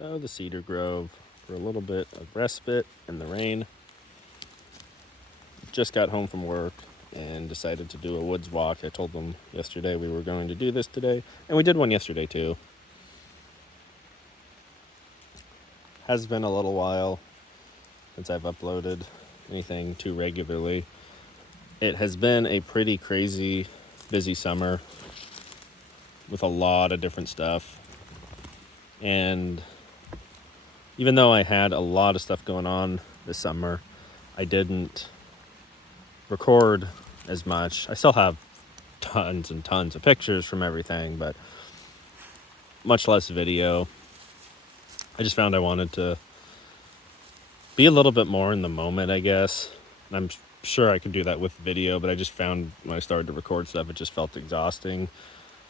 So the Cedar Grove for a little bit of respite in the rain. Just got home from work and decided to do a woods walk. I told them yesterday we were going to do this today, and we did one yesterday too. Has been a little while since I've uploaded anything too regularly. It has been a pretty crazy, busy summer with a lot of different stuff. And even though I had a lot of stuff going on this summer, I didn't record as much. I still have tons and tons of pictures from everything, but much less video. I just found I wanted to be a little bit more in the moment, I guess. I'm sure I could do that with video, but I just found when I started to record stuff, it just felt exhausting.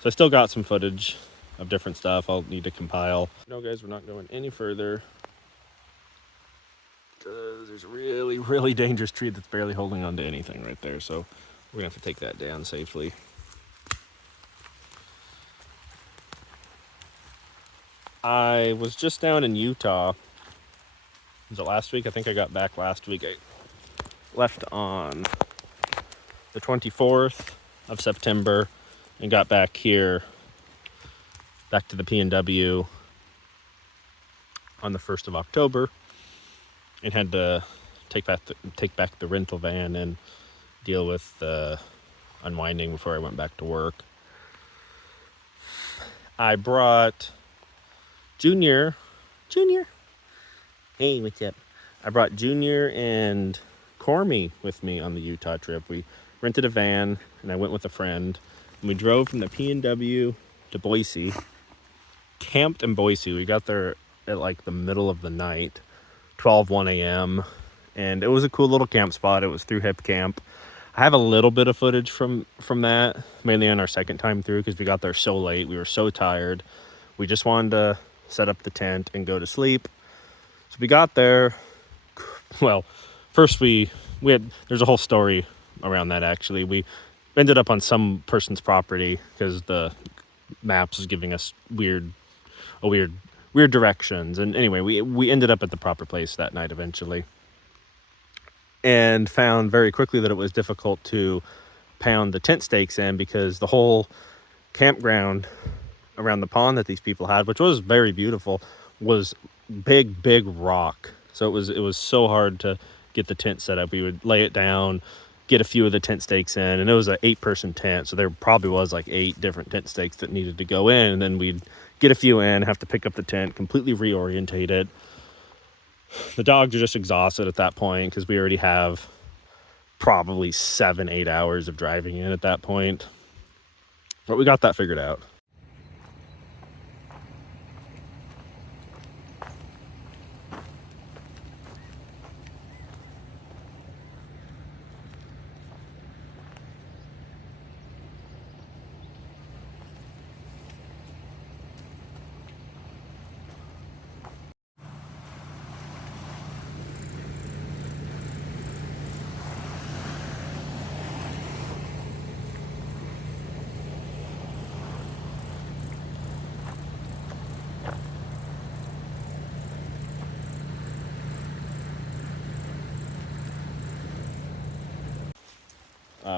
So I still got some footage of different stuff I'll need to compile. No, guys, we're not going any further because there's a really, really dangerous tree that's barely holding on to anything right there. So we're gonna have to take that down safely. I was just down in Utah. Was it last week? I think I got back last week. I left on the 24th of September and got back here, back to the PNW on the 1st of October, and had to take back the rental van and deal with the unwinding before I went back to work. I brought Junior. Hey, what's up? I brought Junior and Cormy with me on the Utah trip. We rented a van and I went with a friend, and we drove from the PNW to Boise, camped in Boise. We got there at like the middle of the night, 1 a.m. And it was a cool little camp spot. It was through Hip Camp. I have a little bit of footage from that, mainly on our second time through, because we got there so late. We were so tired. We just wanted to set up the tent and go to sleep. So we got there. Well, first we had, there's a whole story around that actually. We ended up on some person's property because the maps was giving us weird directions. And anyway, we ended up at the proper place that night eventually, and found very quickly that it was difficult to pound the tent stakes in because the whole campground around the pond that these people had, which was very beautiful, was big rock. So it was so hard to get the tent set up. We would lay it down, get a few of the tent stakes in, and it was an 8-person tent, so there probably was like 8 different tent stakes that needed to go in, and then we'd get a few in, have to pick up the tent, completely reorientate it. The dogs are just exhausted at that point because we already have probably 7-8 hours of driving in at that point, but we got that figured out.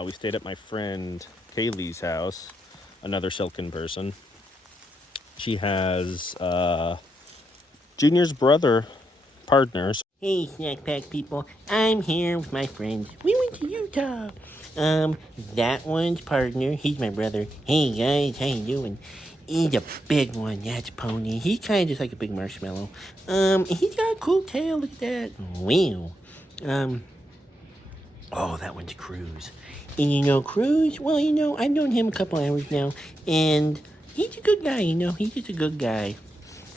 We stayed at my friend Kaylee's house, another Silken person. She has Junior's brother partners. Hey, Snack Pack people, I'm here with my friends. We went to Utah. That one's partner, he's my brother. Hey guys, how you doing? He's a big one, that's Pony. He's kind of just like a big marshmallow. He's got a cool tail, look at that. Wow. Oh, that one's Cruz. And you know Cruz? Well, you know, I've known him a couple hours now, and he's a good guy, you know, he's just a good guy.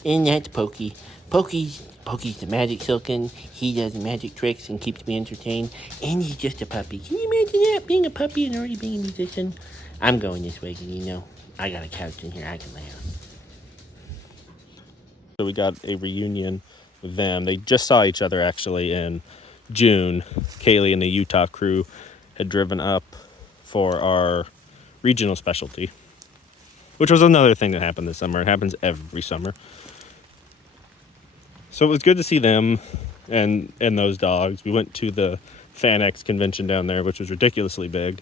And that's Pokey. Pokey's the magic Silken. He does magic tricks and keeps me entertained. And he's just a puppy. Can you imagine that? Being a puppy and already being a musician? I'm going this way because, you know, I got a couch in here I can lay on. So we got a reunion with them. They just saw each other actually in June. Kaylee and the Utah crew had driven up for our regional specialty, which was another thing that happened this summer. It happens every summer. So it was good to see them and those dogs. We went to the FanX convention down there, which was ridiculously big.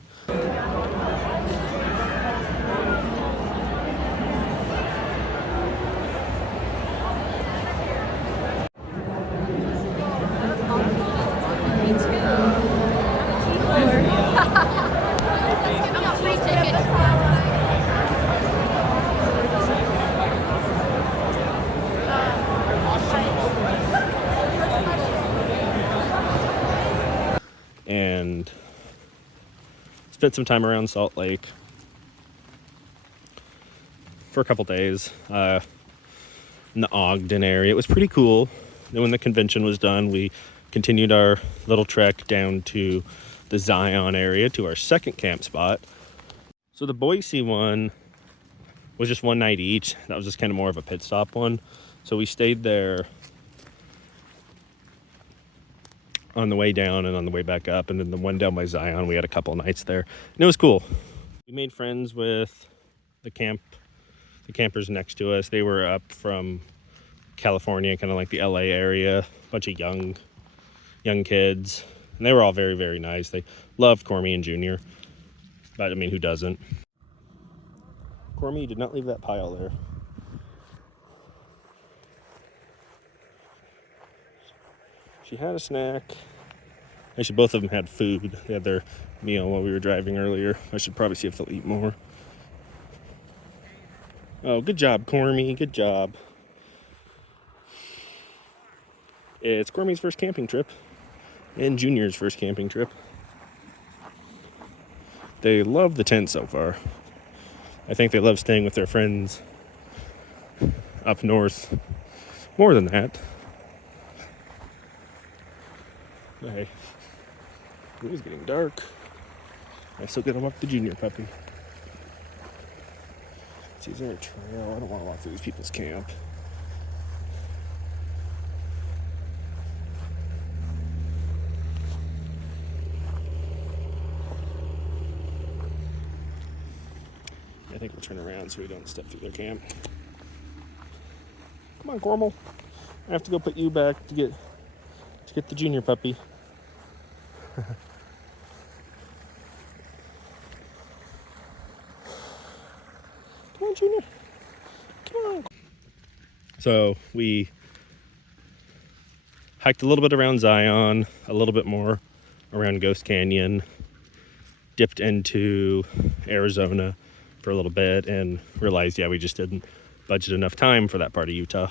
And spent some time around Salt Lake for a couple days in the Ogden area. It was pretty cool. Then when the convention was done, we continued our little trek down to the Zion area to our second camp spot. So the Boise one was just one night each. That was just kind of more of a pit stop one. So we stayed there on the way down and on the way back up, and then the one down by Zion, we had a couple nights there, and it was cool. We made friends with the campers next to us. They were up from California, kind of like the LA area, a bunch of young kids, and they were all very, very nice. They loved Cormy and Junior, but I mean, who doesn't? Cormy, you did not leave that pile there. She had a snack. Actually, both of them had food. They had their meal while we were driving earlier. I should probably see if they'll eat more. Oh, good job, Cormy. Good job. It's Cormy's first camping trip and Junior's first camping trip. They love the tent so far. I think they love staying with their friends up north more than that. Hey, it was getting dark. I still gotta walk the Junior puppy. See, is there a trail? I don't want to walk through these people's camp. I think we'll turn around so we don't step through their camp. Come on, Cormal. I have to go put you back to get the Junior puppy. Come on, Junior. Come on. So we hiked a little bit around Zion, a little bit more around Ghost Canyon, dipped into Arizona for a little bit, and realized, yeah, we just didn't budget enough time for that part of Utah.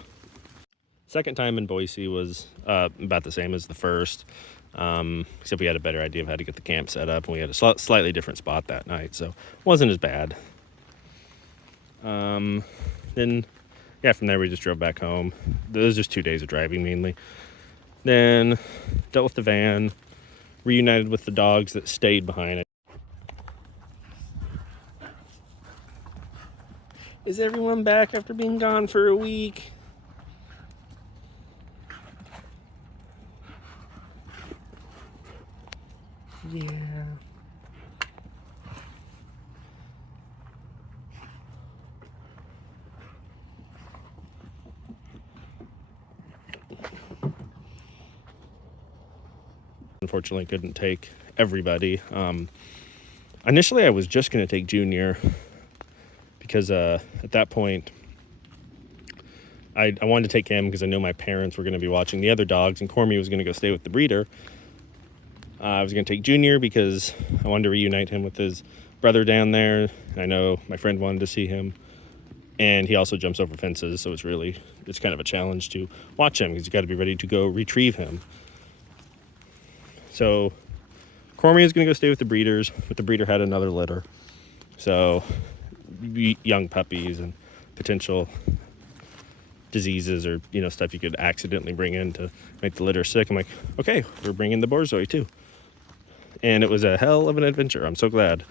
Second time in Boise was about the same as the first, except we had a better idea of how to get the camp set up, and we had a slightly different spot that night, so it wasn't as bad. Then, yeah, from there we just drove back home. It was just 2 days of driving mainly. Then dealt with the van, reunited with the dogs that stayed behind. Is everyone back after being gone for a week? Yeah. Unfortunately, couldn't take everybody. Initially, I was just going to take Junior because at that point, I wanted to take him because I know my parents were going to be watching the other dogs, and Cormy was going to go stay with the breeder. I was going to take Junior because I wanted to reunite him with his brother down there. I know my friend wanted to see him, and he also jumps over fences, so it's kind of a challenge to watch him because you got to be ready to go retrieve him. So Cormy is going to go stay with the breeders, but the breeder had another litter. So young puppies and potential diseases or, stuff you could accidentally bring in to make the litter sick. I'm like, okay, we're bringing the Borzoi too. And it was a hell of an adventure. I'm so glad.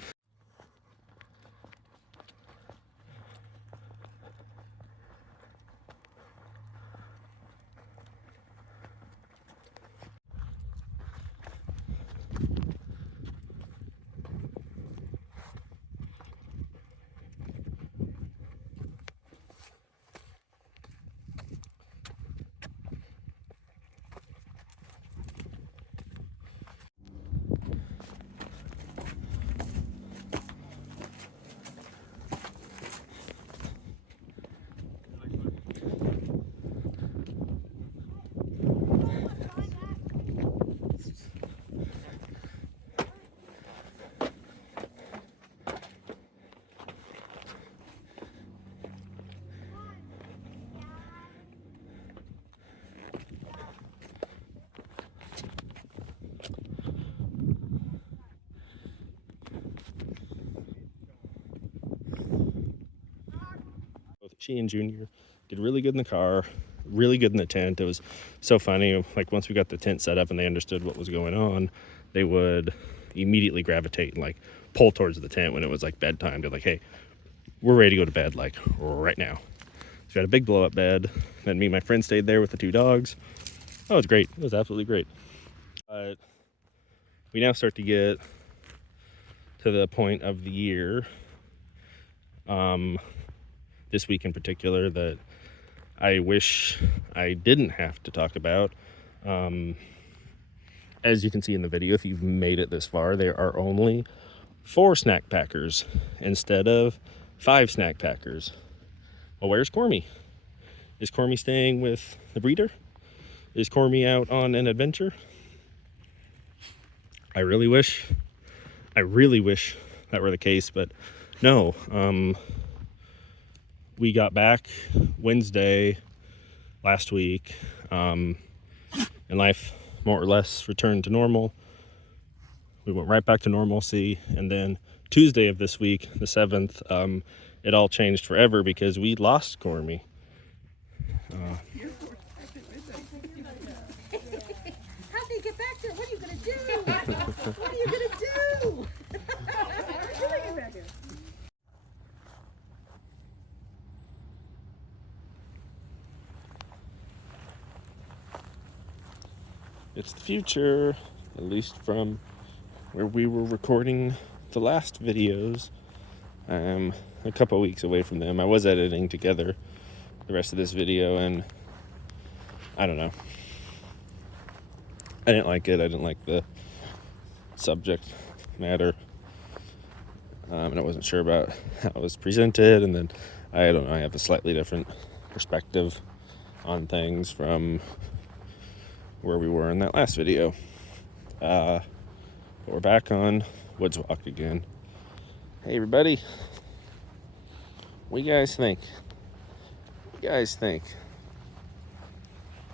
She and Junior did really good in the car, really good in the tent. It was so funny. Like once we got the tent set up and they understood what was going on, they would immediately gravitate and like pull towards the tent when it was like bedtime. They're like, hey, we're ready to go to bed like right now. So we had a big blow up bed. Then me and my friend stayed there with the 2 dogs. Oh, it was great. It was absolutely great. But we now start to get to the point of the year, this week in particular, that I wish I didn't have to talk about. As you can see in the video, if you've made it this far, there are only 4 snack packers instead of 5 snack packers. Well, where's Cormy? Is Cormy staying with the breeder? Is Cormy out on an adventure? I really wish that were the case, but no. We got back Wednesday last week, and life more or less returned to normal. We went right back to normalcy, and then Tuesday of this week, the 7th, it all changed forever because we lost Cormy. How'd they get back there? What are you gonna do? What are you gonna do? How'd they get back there? It's the future, at least from where we were recording the last videos. I'm a couple weeks away from them. I was editing together the rest of this video, and I don't know. I didn't like it. I didn't like the subject matter, and I wasn't sure about how it was presented. And then I don't know. I have a slightly different perspective on things from where we were in that last video. But we're back on Woods Walk again. Hey everybody, what do you guys think? What do you guys think?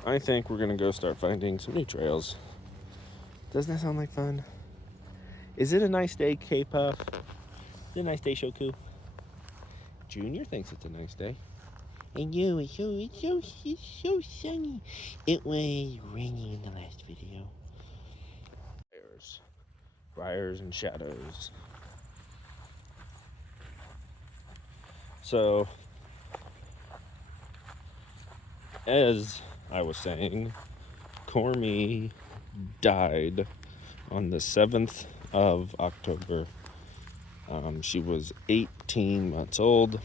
I think we're gonna go start finding some new trails. Doesn't that sound like fun? Is it a nice day, K-Puff? Is it a nice day, Shoku? Junior thinks it's a nice day. And you, it's so sunny. It was raining in the last video. Briars and shadows. So, as I was saying, Cormy died on the 7th of October. She was 18 months old,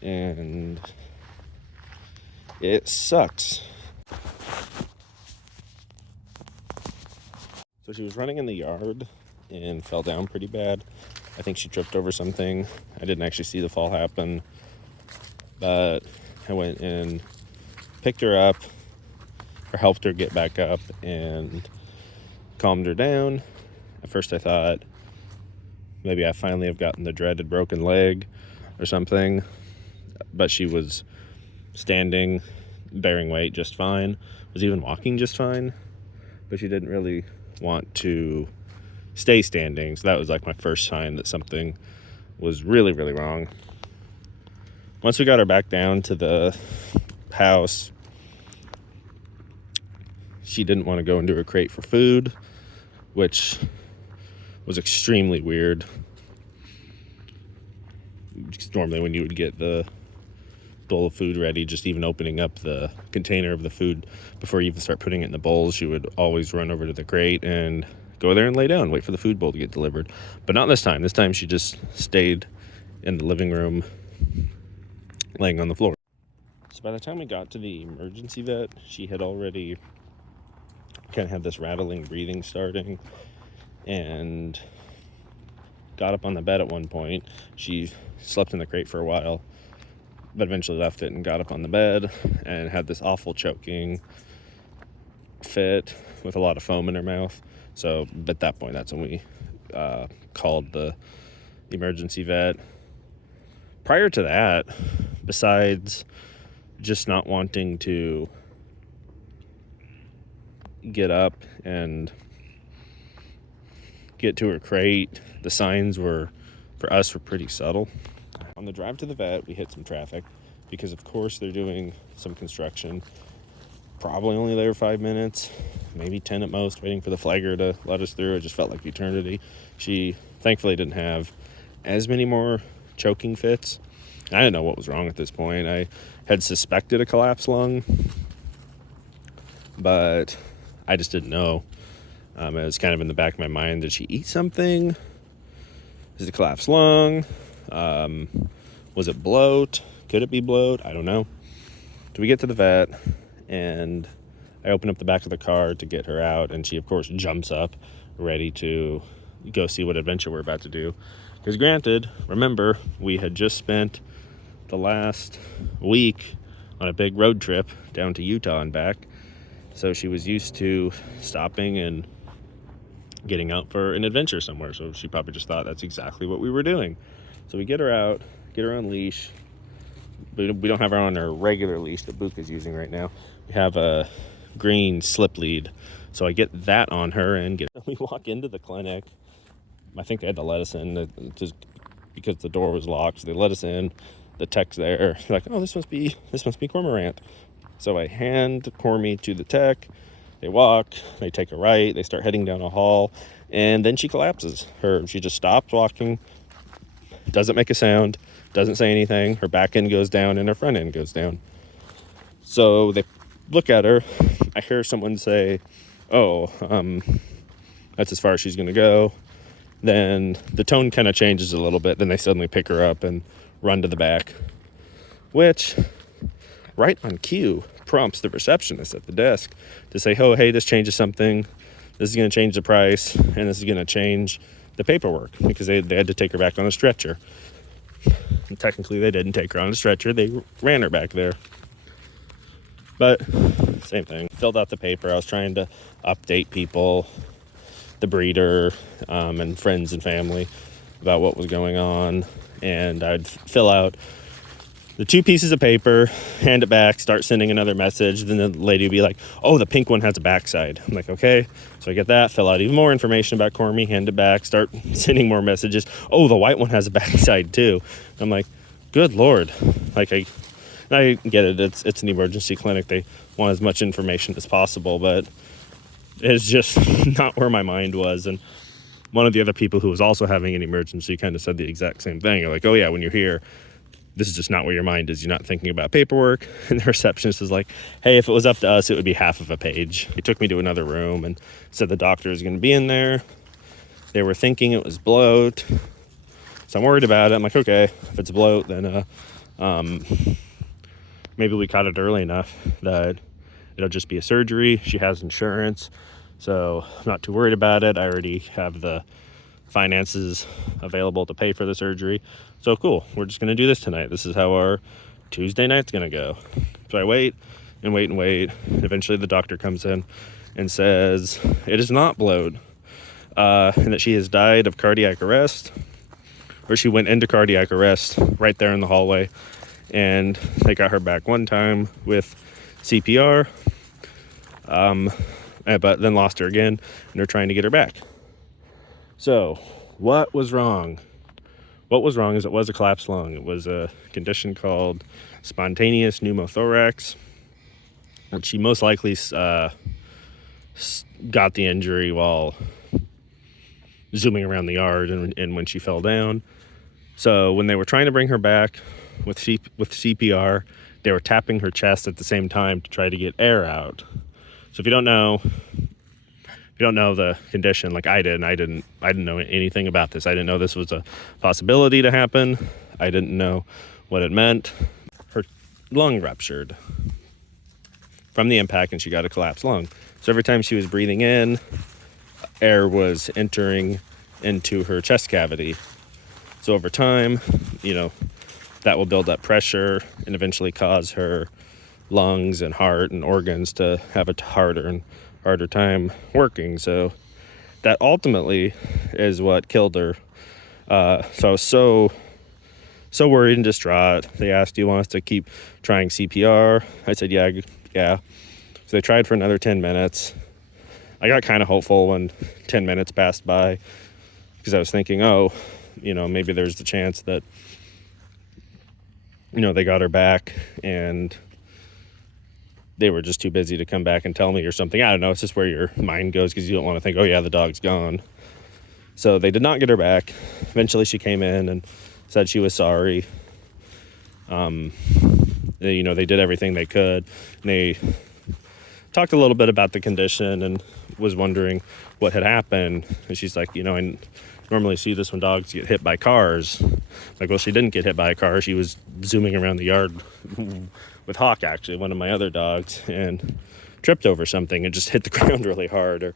and it sucks. So she was running in the yard and fell down pretty bad. I think she tripped over something. I didn't actually see the fall happen, but I went and picked her up, or helped her get back up, and calmed her down. At first I thought maybe I finally have gotten the dreaded broken leg or something, but she was standing, bearing weight just fine, was even walking just fine, but she didn't really want to stay standing. So that was like my first sign that something was really, really wrong. Once we got her back down to the house, she didn't want to go into her crate for food, which was extremely weird. Because normally when you would get the bowl of food ready, just even opening up the container of the food before you even start putting it in the bowls, she would always run over to the crate and go there and lay down, wait for the food bowl to get delivered. But not this time. This time she just stayed in the living room, laying on the floor. So by the time we got to the emergency vet, she had already kind of had this rattling breathing starting, and got up on the bed at one point. She slept in the crate for a while, but eventually left it and got up on the bed and had this awful choking fit with a lot of foam in her mouth. So at that point, that's when we called the emergency vet. Prior to that, besides just not wanting to get up and get to her crate, the signs were, for us, were pretty subtle. On the drive to the vet, we hit some traffic because, of course, they're doing some construction. Probably only there 5 minutes, maybe 10 at most, waiting for the flagger to let us through. It just felt like eternity. She thankfully didn't have as many more choking fits. I didn't know what was wrong at this point. I had suspected a collapsed lung, but I just didn't know. It was kind of in the back of my mind. Did she eat something? Is it a collapsed lung? Was it bloat? Could it be bloat? I don't know. So we get to the vet, and I open up the back of the car to get her out, and she, of course, jumps up, ready to go see what adventure we're about to do. Because granted, remember, we had just spent the last week on a big road trip down to Utah and back. So she was used to stopping and getting out for an adventure somewhere. So she probably just thought that's exactly what we were doing. So we get her out, get her on leash. We don't have her on our regular leash that Book is using right now. We have a green slip lead. So I get that on her and we walk into the clinic. I think they had to let us in just because the door was locked. So they let us in. The tech's there. They're like, oh, this must be Cormorant. So I hand Cormy to the tech. They walk, they take a right, they start heading down a hall, and then she collapses. She just stops walking, doesn't make a sound, doesn't say anything. Her back end goes down and her front end goes down. So they look at her. I hear someone say, oh, that's as far as she's going to go. Then the tone kind of changes a little bit. Then they suddenly pick her up and run to the back, which right on cue prompts the receptionist at the desk to say, oh, hey, this changes something. This is going to change the price, and this is going to change the paperwork, because they had to take her back on a stretcher. And technically, they didn't take her on a stretcher. They ran her back there. But same thing. Filled out the paper. I was trying to update people, the breeder, and friends and family about what was going on. And I'd fill out the 2 pieces of paper, hand it back, start sending another message. Then the lady would be like, oh, the pink one has a backside. I'm like, okay. So I get that, fill out even more information about Cormy, hand it back, start sending more messages. Oh, the white one has a backside too. I'm like, good Lord. Like, I get it. It's an emergency clinic. They want as much information as possible, but it's just not where my mind was. And one of the other people who was also having an emergency kind of said the exact same thing. You're like, oh yeah, when you're here, this is just not where your mind is. You're not thinking about paperwork. And the receptionist is like, hey, if it was up to us, it would be half of a page. He took me to another room and said the doctor is going to be in there. They were thinking it was bloat. So I'm worried about it. I'm like, okay, if it's bloat, then maybe we caught it early enough that it'll just be a surgery. She has insurance, so I'm not too worried about it. I already have the finances available to pay for the surgery. So cool, we're just going to do this tonight. This is how our Tuesday night's going to go. So I wait and wait and wait. Eventually the doctor comes in and says it is not bloat, and that she has died of cardiac arrest, or she went into cardiac arrest right there in the hallway, and they got her back one time with CPR, but then lost her again, and they're trying to get her back. So what was wrong? What was wrong is it was a collapsed lung. It was a condition called spontaneous pneumothorax, and she most likely got the injury while zooming around the yard and when she fell down. So when they were trying to bring her back with CPR, they were tapping her chest at the same time to try to get air out. So if you don't know the condition like I did, and I didn't know anything about this. I didn't know this was a possibility to happen. I didn't know what it meant. Her lung ruptured from the impact, and she got a collapsed lung. So every time she was breathing in, air was entering into her chest cavity. So over time, that will build up pressure and eventually cause her lungs and heart and organs to have a harder time working. So that ultimately is what killed her. So I was so worried and distraught. They asked, do you want us to keep trying CPR? I said, yeah. So they tried for another 10 minutes. I got kind of hopeful when 10 minutes passed by, because I was thinking, maybe there's the chance that they got her back and they were just too busy to come back and tell me or something. I don't know. It's just where your mind goes because you don't want to think, oh, yeah, the dog's gone. So they did not get her back. Eventually she came in and said she was sorry. They did everything they could. And they talked a little bit about the condition and was wondering what had happened. And she's like, I normally see this when dogs get hit by cars. Like, well, she didn't get hit by a car. She was zooming around the yard with Hawk, actually, one of my other dogs, and tripped over something and just hit the ground really hard, or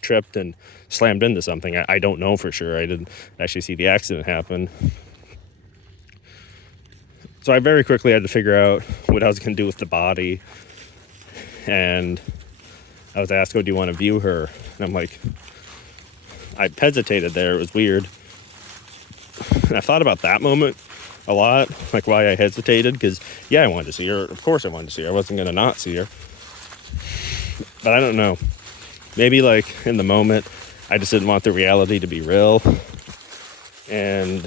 tripped and slammed into something. I don't know for sure. I didn't actually see the accident happen. So I very quickly had to figure out what I was going to do with the body. And I was asked, do you want to view her? And I'm like, I hesitated there. It was weird. And I thought about that moment a lot, like why I hesitated, because, I wanted to see her. Of course I wanted to see her. I wasn't going to not see her. But I don't know. Maybe, like, in the moment, I just didn't want the reality to be real. And,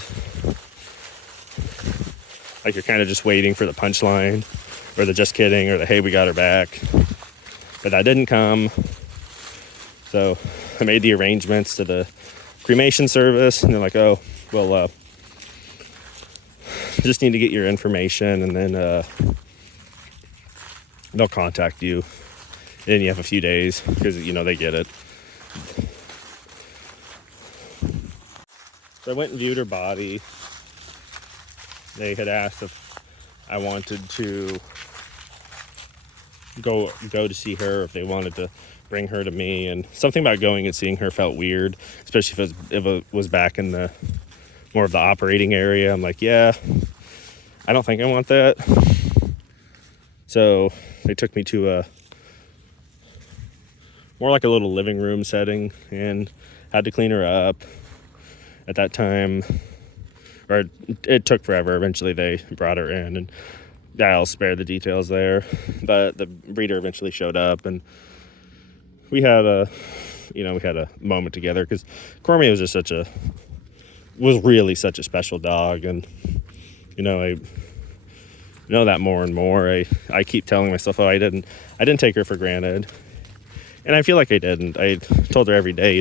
like, you're kind of just waiting for the punchline, or the just kidding, or the, hey, we got her back. But that didn't come. So I made the arrangements to the cremation service, and they're like, oh, well, just need to get your information, and then they'll contact you. And then you have a few days, because, they get it. So I went and viewed her body. They had asked if I wanted to go to see her, if they wanted to bring her to me, and something about going and seeing her felt weird, especially if it was back in the more of the operating area. I'm like, I don't think I want that. So they took me to a more like a little living room setting and had to clean her up. At that time, or it took forever. Eventually they brought her in, and I'll spare the details there. But the breeder eventually showed up, and we had a moment together, because Cormie was really such a special dog. And I know that more and more. I keep telling myself, I didn't take her for granted, and I feel like I didn't. I told her every day,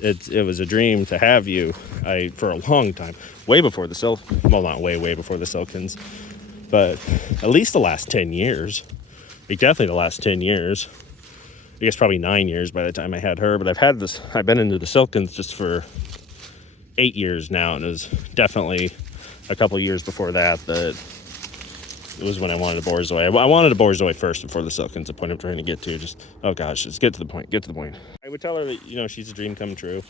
it was a dream to have you. For a long time, way before the not way before the Silkins, but at least the last 10 years. Definitely the last 10 years. I guess probably 9 years by the time I had her. But I've been into the Silkins just for 8 years now, and it was definitely a couple years before that it was when I wanted a Borzoi. I wanted a Borzoi first before the Silkins, the point I'm trying to get to. Just, oh gosh, just get to the point. I would tell her that, she's a dream come true.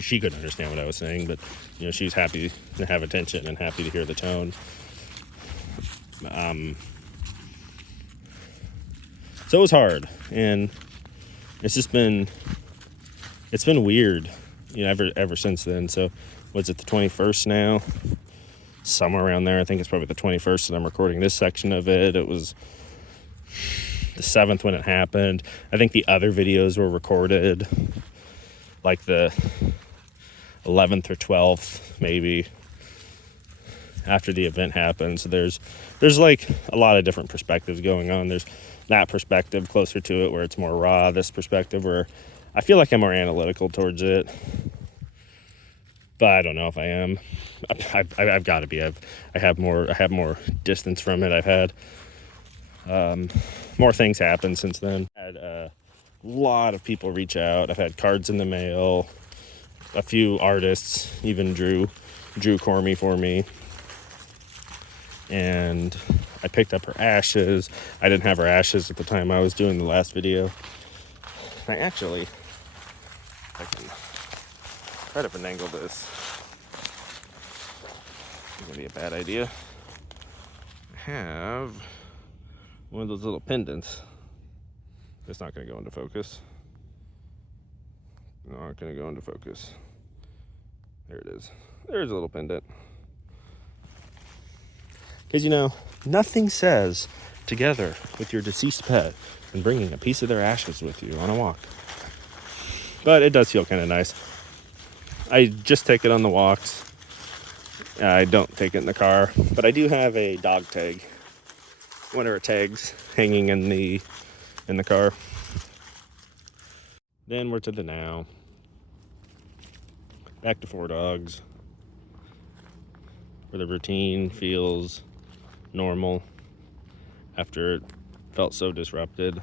She couldn't understand what I was saying, but, she was happy to have attention and happy to hear the tone. So it was hard, and it's been weird, ever since then. So was it the 21st now? Somewhere around there. I think it's probably the 21st that I'm recording this section of it. It was the 7th when it happened. I think the other videos were recorded like the 11th or 12th, maybe, after the event happened. So there's like a lot of different perspectives going on. There's that perspective closer to it where it's more raw, this perspective where I feel like I'm more analytical towards it, but I don't know if I am. I've got to be. I have more distance from it. I've had more things happen since then. I had a lot of people reach out. I've had cards in the mail. A few artists even drew Cormie for me. And I picked up her ashes. I didn't have her ashes at the time I was doing the last video. I actually, I can try to finagle this. It's gonna be a bad idea. I have one of those little pendants. It's not gonna go into focus. Not gonna go into focus. There it is. There's a little pendant. Because, nothing says together with your deceased pet and bringing a piece of their ashes with you on a walk. But it does feel kind of nice. I just take it on the walks. I don't take it in the car, but I do have a dog tag, one of her tags hanging in the car. Then we're to the now. Back to 4 dogs, where the routine feels normal after it felt so disrupted.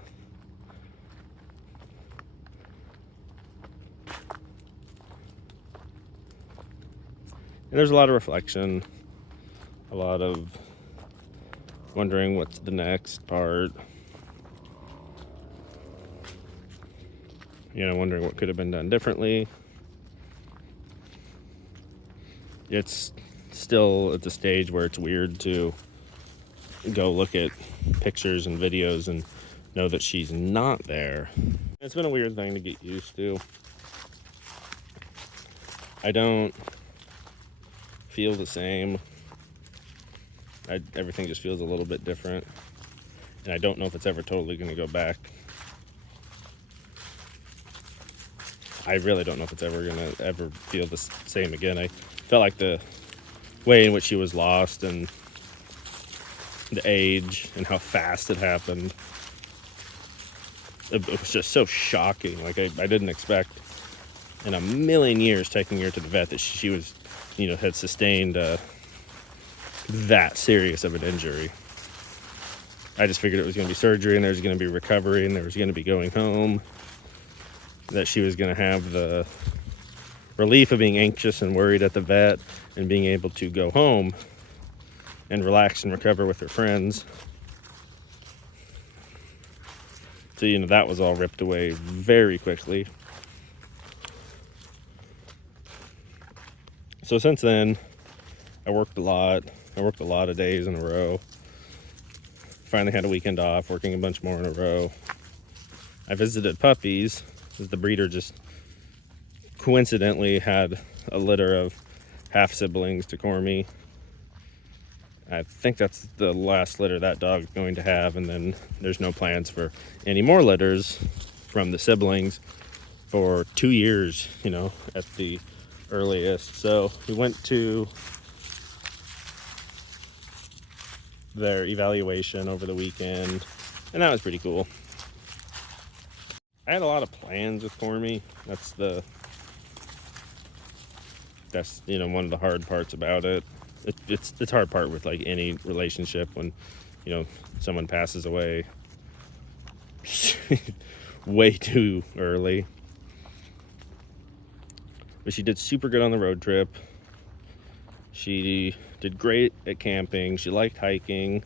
And there's a lot of reflection, a lot of wondering what's the next part. You know, wondering what could have been done differently. It's still at the stage where it's weird to go look at pictures and videos and know that she's not there. It's been a weird thing to get used to. I don't feel the same. Everything just feels a little bit different, and I don't know if it's ever totally going to go back. I really don't know if it's ever going to ever feel the same again. I felt like the way in which she was lost and the age and how fast it happened, it was just so shocking. Like I didn't expect in a million years taking her to the vet that she was, you know, had sustained that serious of an injury. I just figured it was going to be surgery and there was going to be recovery and there was going to be going home, that she was going to have the relief of being anxious and worried at the vet and being able to go home and relax and recover with her friends. So, you know, that was all ripped away very quickly. So since then, I worked a lot. I worked a lot of days in a row. Finally had a weekend off, working a bunch more in a row. I visited puppies, because the breeder just coincidentally had a litter of half siblings to Cormy. I think that's the last litter that dog's going to have, and then there's no plans for any more litters from the siblings for 2 years, you know, at the earliest. So we went to their evaluation over the weekend, and that was pretty cool. I had a lot of plans with Cormy. That's you know, one of the hard parts about it. It's hard part with like any relationship when, you know, someone passes away way too early. But she did super good on the road trip. She did great at camping. She liked hiking.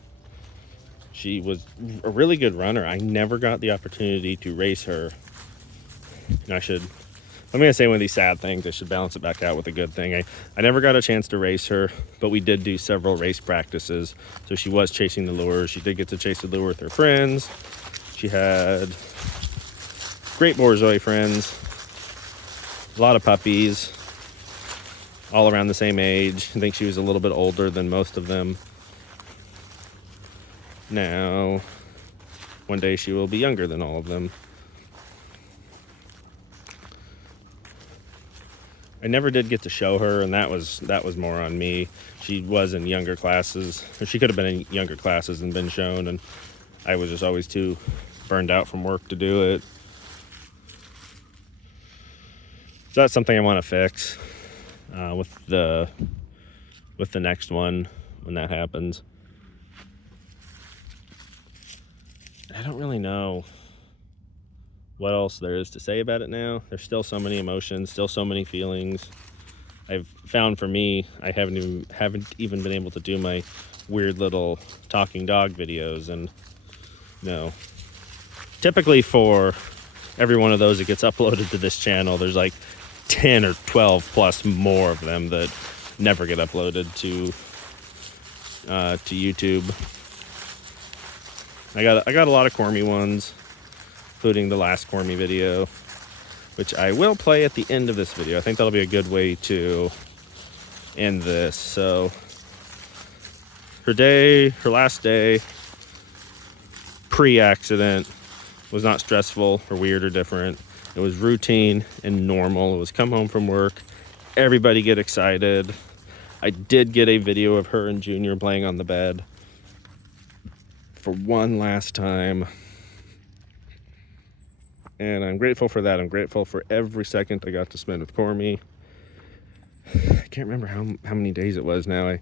She was a really good runner. I never got the opportunity to race her. And I'm going to say one of these sad things. I should balance it back out with a good thing. I never got a chance to race her, but we did do several race practices. So she was chasing the lure. She did get to chase the lure with her friends. She had great Borzoi friends, a lot of puppies, all around the same age. I think she was a little bit older than most of them. Now, one day she will be younger than all of them. I never did get to show her, and that was more on me. She was in younger classes, or she could have been in younger classes and been shown, and I was just always too burned out from work to do it. So that's something I want to fix with the next one when that happens. I don't really know what else there is to say about it now. There's still so many emotions, still so many feelings. I've found for me, I haven't even been able to do my weird little talking dog videos. And you know, typically for every one of those that gets uploaded to this channel, there's like 10 or 12 plus more of them that never get uploaded to YouTube. I got a lot of Cormy ones, including the last Cormy video, which I will play at the end of this video. I think that'll be a good way to end this. So her last day pre-accident was not stressful or weird or different. It was routine and normal. It was come home from work, everybody get excited. I did get a video of her and Junior playing on the bed for one last time. And I'm grateful for that. I'm grateful for every second I got to spend with Cormy. I can't remember how many days it was now. I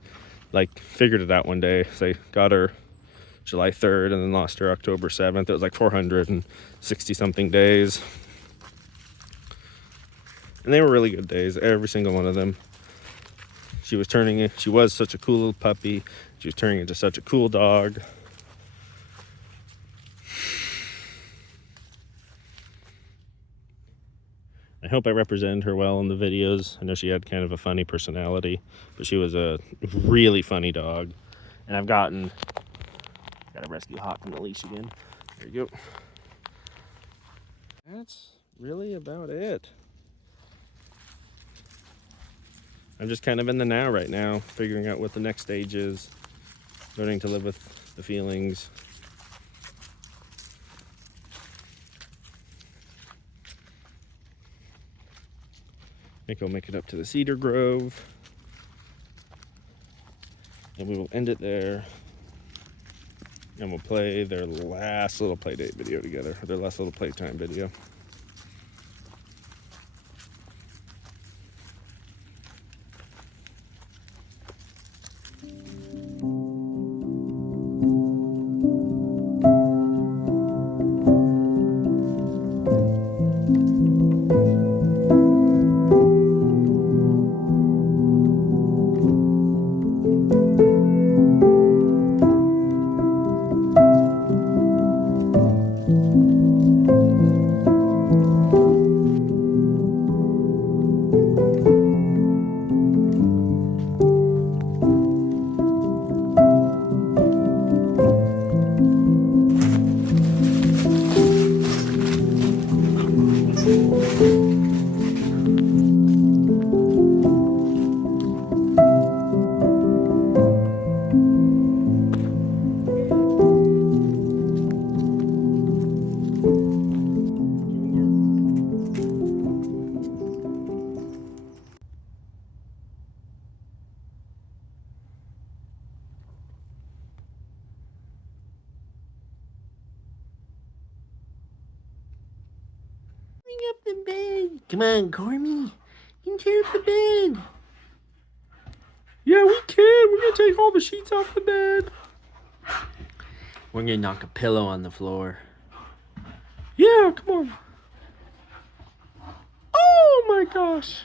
figured it out one day. So I got her July 3rd and then lost her October 7th. It was like 460 something days. And they were really good days, every single one of them. She was such a cool little puppy. She was turning into such a cool dog. I hope I represented her well in the videos. I know she had kind of a funny personality, but she was a really funny dog. And gotta rescue Hawk from the leash again. There you go. That's really about it. I'm just kind of in the now right now, figuring out what the next stage is, learning to live with the feelings. I think I'll make it up to the Cedar Grove, and we will end it there. And we'll play their last little play date video together, their last little playtime video. Bring up the bed. Come on, Cormy. Into the bed. Yeah, we can. We're gonna take all the sheets off the bed. We're gonna knock a pillow on the floor. Yeah, come on. Oh my gosh.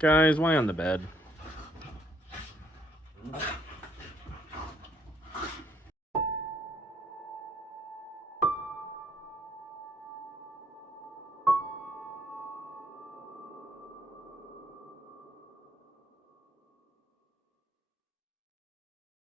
Guys, why on the bed?